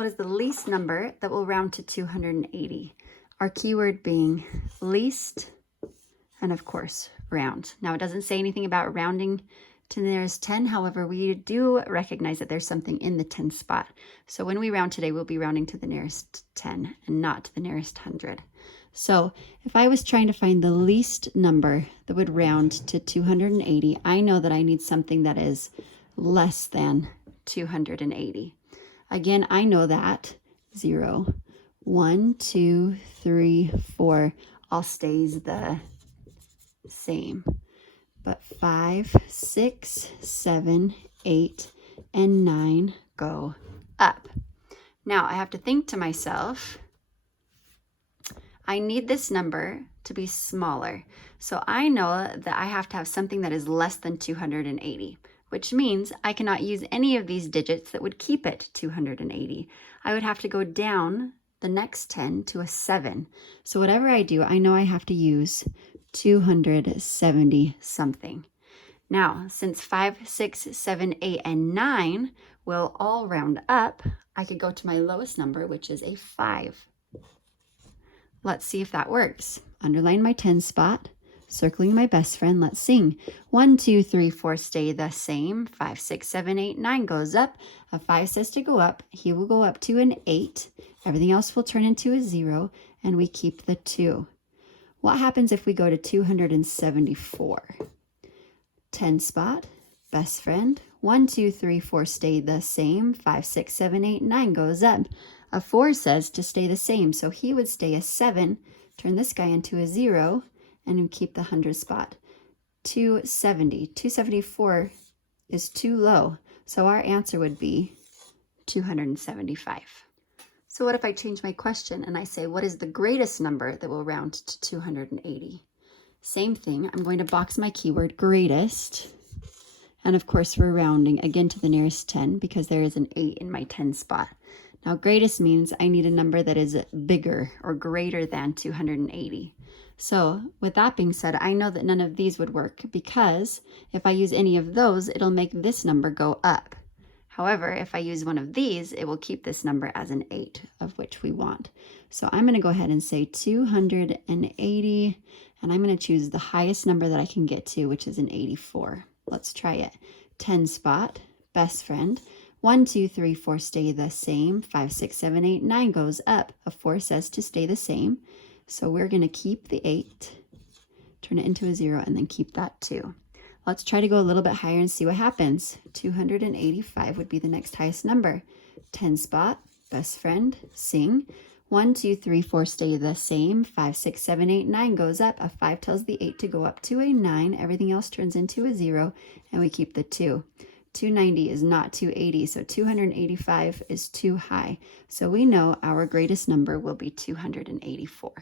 What is the least number that will round to 280? Our keyword being least and, of course, round. Now, it doesn't say anything about rounding to the nearest 10. However, we do recognize that there's something in the 10 spot. So when we round today, we'll be rounding to the nearest 10 and not to the nearest 100. So if I was trying to find the least number that would round to 280, I know that I need something that is less than 280. Again, I know that 0, 1, 2, 3, 4 all stays the same. But 5, 6, 7, 8, and 9 go up. Now I have to think to myself, I need this number to be smaller. So I know that I have to have something that is less than 280, which means I cannot use any of these digits that would keep it 280. I would have to go down the next 10 to a 7. So whatever I do, I know I have to use 270 something. Now, since 5, 6, 7, 8, and 9 will all round up, I could go to my lowest number, which is a 5. Let's see if that works. Underline my 10 spot, circling my best friend. Let's sing. 1, 2, 3, 4 stay the same. 5, 6, 7, 8, 9 goes up. A 5 says to go up. He will go up to an 8. Everything else will turn into a 0, and we keep the 2. What happens if we go to 274? 10 spot, best friend. 1, 2, 3, 4 stay the same. 5, 6, 7, 8, 9 goes up. A 4 says to stay the same, so he would stay a 7, turn this guy into a 0, and keep the 100 spot. 270. 274 is too low, so our answer would be 275. So what if I change my question and I say, what is the greatest number that will round to 280? Same thing, I'm going to box my keyword greatest. And of course, we're rounding again to the nearest 10 because there is an 8 in my 10 spot. Now, greatest means I need a number that is bigger or greater than 280. So with that being said, I know that none of these would work because if I use any of those, it'll make this number go up. However, if I use one of these, it will keep this number as an 8, of which we want. So I'm going to go ahead and say 280, and I'm going to choose the highest number that I can get to, which is an 84. Let's try it. 10 spot, best friend. 1, 2, 3, 4 stay the same. 5, 6, 7, 8, 9 goes up. A 4 says to stay the same. So we're going to keep the 8, turn it into a 0, and then keep that 2. Let's try to go a little bit higher and see what happens. 285 would be the next highest number. 10 spot, best friend, sing. 1, 2, 3, 4 stay the same. 5, 6, 7, 8, 9 goes up. A 5 tells the 8 to go up to a 9. Everything else turns into a 0, and we keep the 2. 290 is not 280, so 285 is too high. So we know our greatest number will be 284.